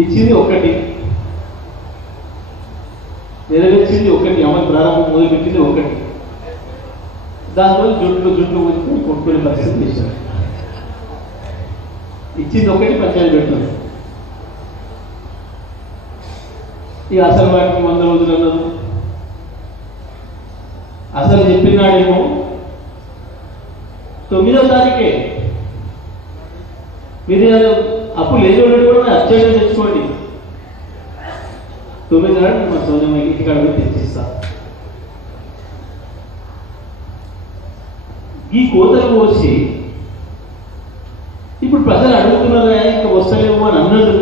ఇచ్చింది ఒకటి, నెరవేర్చింది ఒకటి, అమలు ప్రారంభం మొదలుపెట్టింది ఒకటి. దాంతో జుట్లు కొట్టుకునే పరిస్థితి చేశారు. ఇచ్చింది ఒకటి, పంచాయతీ పెట్టింది. ఈ అసలు వాటికి 100 రోజులు అన్నారు. అసలు చెప్పినాడేమో 9వ తారీఖే. మీరు అప్పు లేని వాళ్ళు కూడా అత్యవసరం తెచ్చుకోండి. 9 నాడు మా సోదమ్మ ఇంటికాడ తెచ్చిస్తా. ఈ కోతలు పోసి ఇప్పుడు ప్రజలు అడుగుతున్నారా ఇంకా వస్తలేమో అని అన్నది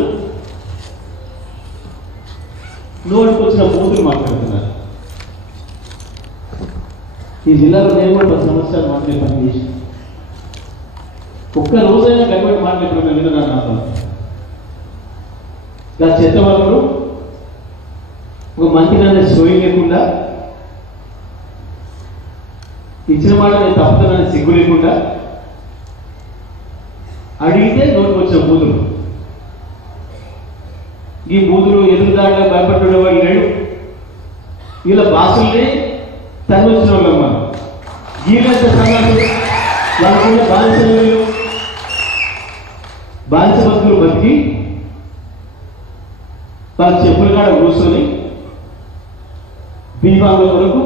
నోటికి వచ్చిన బూతులు మాట్లాడుతున్నారు. ఈ జిల్లాలో నేను కూడా 10 సంవత్సరాలు మాట్లాడే పని చేసి ఒక్క రోజైనా గవర్నమెంట్ మాట్లాడడం విన్నాను. నాకు చెత్త వాళ్ళు ఒక మంత్రి అనే సోయి లేకుండా, ఇచ్చిన మాట నేను తప్పుతానని సిగ్గు లేకుండా అడిగితే నోటికి వచ్చిన బూతులు. ఈ బూతులు ఎదురుదాకా భయపడ్డవాడు లేడు. వీళ్ళ భాషల్ని తను వచ్చిన వాళ్ళం మనం. వీళ్ళంత సమాజం వాళ్ళకున్న బానిస బతుకులు బతికి వాళ్ళ చెప్పుల కాడ కూర్చొని బీఫాముల కొరకు,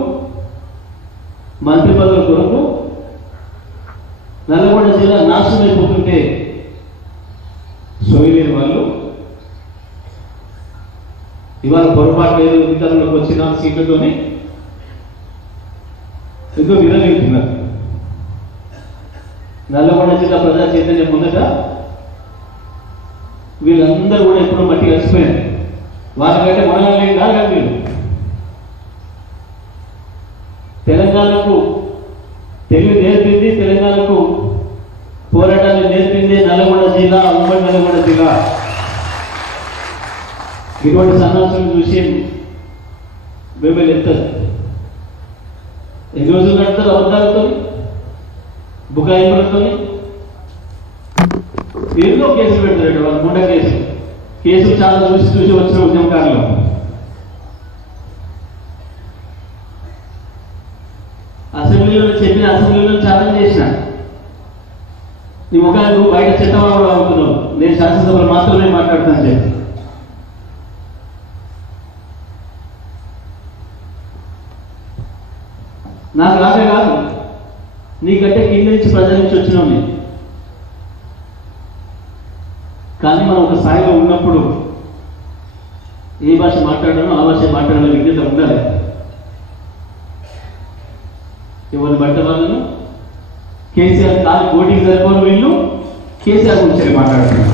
మంత్రి పదవుల కొరకు నల్లగొండ జిల్లా నాశనం అయిపోతుంటే సోయలేని వాళ్ళు ఇవాళ పొరపాటు లేదు అధికారంలోకి వచ్చిన సీట్లతోనే ఎంతో విరగలుగుతున్నారు. నల్లగొండ జిల్లా ప్రజా చైతన్యం ముందట వీళ్ళందరూ కూడా ఎప్పుడో మట్టి కలిసిపోయారు. వాళ్ళకంటే మనల్ని కాదు వీళ్ళు. తెలంగాణకు తెలివి నేర్పింది, తెలంగాణకు పోరాటాన్ని నేర్పింది నల్లగొండ జిల్లా, ఉమ్మడి నల్లగొండ జిల్లా. ఇటువంటి సన్నాసం చూసి బేబేలు ఎత్తారు. ఎన్ని రోజులు నడుతారు అబద్ధాలతో, బుకాయింపులతో. ఎన్నో కేసులు పెడతారు. వాళ్ళు గుండె కేసులు చాలా చూసి వచ్చిన ఉద్యమకారులు. అసెంబ్లీలో చెప్పిన అసెంబ్లీలో ఛాలెంజ్ చేసిన, నీ ముఖాలు నువ్వు బయట చట్టంలో అవుతున్నావు, నేను శాసనసభలో మాత్రమే మాట్లాడతాను చెప్పి. నాకు రాదే కాదు, నీకంటే కింద నుంచి ప్రజల నుంచి వచ్చినావు నేను. కానీ మనం ఒక స్థాయిలో ఉన్నప్పుడు ఏ భాష మాట్లాడాలో ఆ భాష మాట్లాడాలో విజ్ఞత ఉండాలి. ఎవరు బట్ట వాళ్ళను కేసీఆర్ కాదు పోటీకి సరిపోను వీళ్ళు కేసీఆర్ గురించి మాట్లాడుతున్నారు.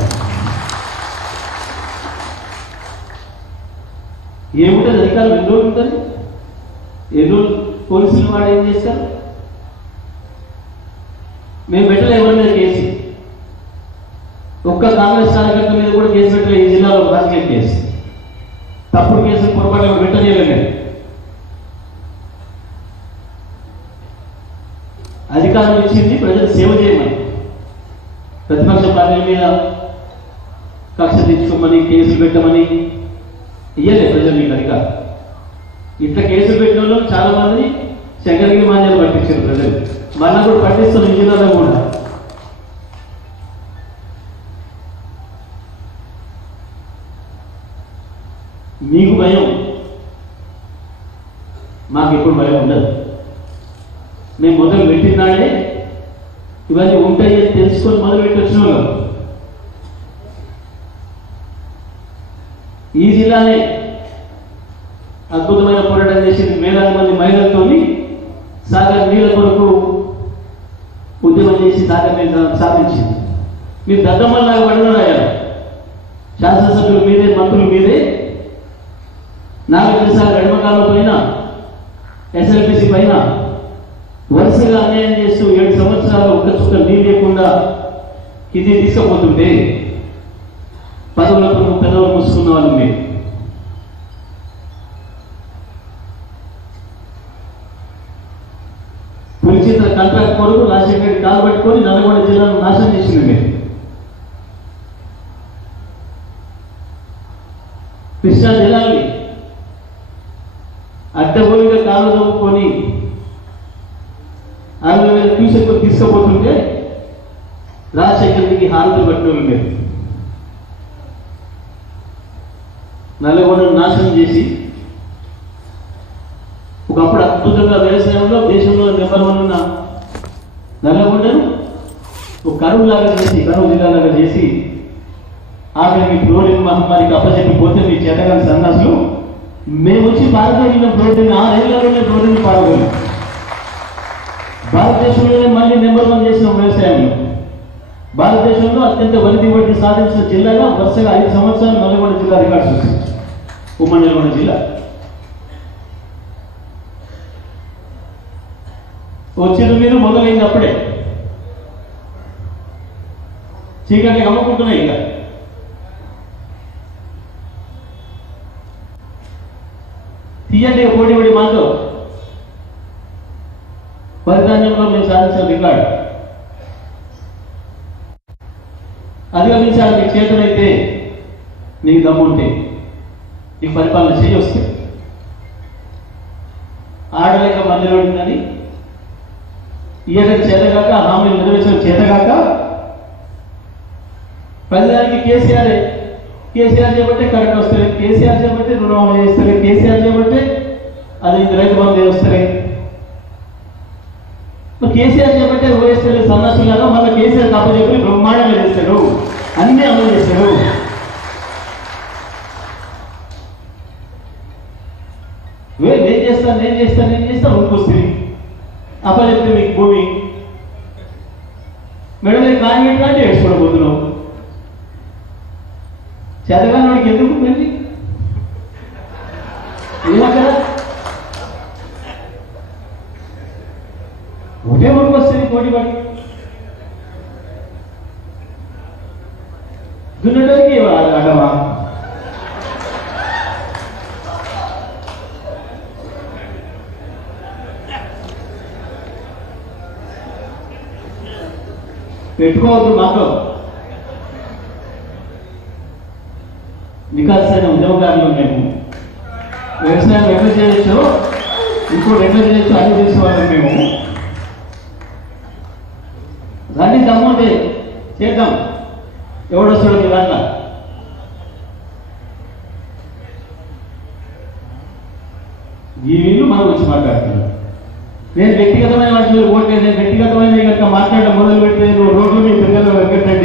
ఏముంటుంది అధికారం? ఎన్ని రోజులు ఉంటుంది? ఎన్ని రోజులు పోలీసులు వాడు ఏం చేస్తారు? మేము పెట్టలే ఎవరి మీద కేసు. ఒక్క కాంగ్రెస్ కార్యకర్త మీద కూడా కేసు పెట్టలే ఈ జిల్లాలో. రాజకీయ కేసు, తప్పుడు కేసులు పొరపాటు పెట్టలేదు. అధికారం ఇచ్చింది ప్రజలు సేవ చేయమని. ప్రతిపక్ష పార్టీల మీద కక్ష తెచ్చుకోమని, కేసులు పెట్టమని ఇయ్యలే ప్రజలు మీకు అధికారం. ఇట్లా కేసులు పెట్టిన వాళ్ళు చాలా మంది శంకరగిరి మాన్యాలు పట్టించారు ప్రజలు. మన కూడా పట్టిస్తున్న జిల్లాలో కూడా. మీకు భయం, మాకు ఇప్పుడు భయం ఉండదు. మేము మొదలు పెట్టినాడే ఇవన్నీ ఉంటాయని తెలుసుకొని మొదలు పెట్టి వచ్చిన వాళ్ళం. ఈ జిల్లానే అద్భుతమైన పోరాటం చేసింది. వేలాది మంది మహిళలతో సాగర్ నీళ్ళ కొరకు ఉద్యమం చేసి సాగర్ నీళ్ళు సాధించింది. మీరు దద్దమ్మలాగా పడినారు. శాసనసభ్యులు మీదే, మంత్రులు మీదే. నాగరికసారి ఎడమకాలం పైన, ఎస్ఎల్పిసి పైన వరుసగా అన్యాయం చేస్తూ 7 సంవత్సరాలు ఒక్క చుక్క నీళ్ళు లేకుండా ఇది తీసుకుపోతుంటే పదవులకు పెదవులు మూసుకున్న వాళ్ళు మీరు. పులిచిత్ర కాంట్రాక్ట్ కొరకు రాజశేఖర రెడ్డి కాలు పట్టుకొని నల్గొండ జిల్లాను నాశనం చేసింది మీరు. కృష్ణా జలాల్ని అడ్డగోలుగా కాలు తవ్వుకొని 60,000 క్యూసెక్లు తీసుకుపోతుంటే రాజశేఖర్కి హారతులు పట్టినోళ్ళు లేదు. నల్లగొండను నాశనం చేసి ఒకప్పుడు అద్భుతంగా వ్యవసాయంలో దేశంలో నెంబర్ 1 ఉన్న నల్లగొండను ఒక కరువు జిల్లాలాగా చేసి ఆఖరికి ఫ్లోరిన్ మహమ్మారికి అప్పచెప్పిపోతే మీ చేతగాని సన్నాసులు మేము వచ్చి భారతదేశంలో ఫ్లోరిన్ 6 ఏళ్లలోనే ఫ్లోరిన్ పాల్గొని భారతదేశంలోనే మళ్ళీ నెంబర్ 1 చేసిన వ్యవసాయంలో భారతదేశంలో అత్యంత వరి దిగుబడి సాధించిన జిల్లాగా వరుసగా 5 సంవత్సరాలు నల్గొండ జిల్లా రికార్డ్స్ వచ్చింది. ఉమ్మడి నల్గొండ జిల్లా వచ్చిన మీరు మొదలైంది అప్పుడే చీకటి అమ్ముకుంటున్నాయి. ఇక తీయండి పోటీపడి మాతో పరిధాన్యంలో మేము సాధించిన రికార్డు అధిగమించాలి. నీకు చేతులైతే నీకు దమ్ముంటే ఈ పరిపాలన చేయొస్తే ఆడలేక మధ్యలోడిందని ఈయనకు చేతగాక హామీలు నెరవేర్చడం చేతగాక ప్రజలకి కేసీఆర్ చేపట్టే కరెంట్ వస్తుంది, కేసీఆర్ చేపట్టే రుణమాఫీ చేస్తారు, కేసీఆర్ చేపట్టే అది రైతు బంధు వస్తాయి. కేసీఆర్ చేపట్టే ఓఎస్ఎల్ సన్నాసులాగా మళ్ళీ కేసీఆర్ అప్పచెప్పి బ్రహ్మాండంగా చేస్తాడు, అన్నీ అమలు చేస్తాడు. నేను చేస్తాను ఊరికొస్తుంది అప్పచెప్తే మీకు భూమి మెడలే కాన్వెంట్ అంటే ఏడ్చుకోవడం చేతగానికి ఎందుకు వెళ్ళి ఏమక్కడ ఒకే ఊరికి వస్తుంది పోటీ పడి దున్నడానికి అడమా పెట్టుకోవద్దు. మాతో నికాసైన ఉద్యోగాలు మేము వ్యవసాయం ఎట్లా చేయొచ్చు ఇంకోటి ఎట్లా చేయొచ్చు అని చేసేవాళ్ళం మేము. దాన్ని దమ్ముంటే చేద్దాం. ఎవడొస్తాడు మీ దాంట్లో ఈ వీళ్ళు మనం వచ్చి మాట్లాడుతున్నాం. నేను వ్యక్తిగతమైన వాటి మీద ఓట్లేదు. నేను వ్యక్తిగతమైన కనుక మాట్లాడడం మొదలు పెడితే నువ్వు రోడ్లు మీ పిల్లలు వెంకటరెడ్డి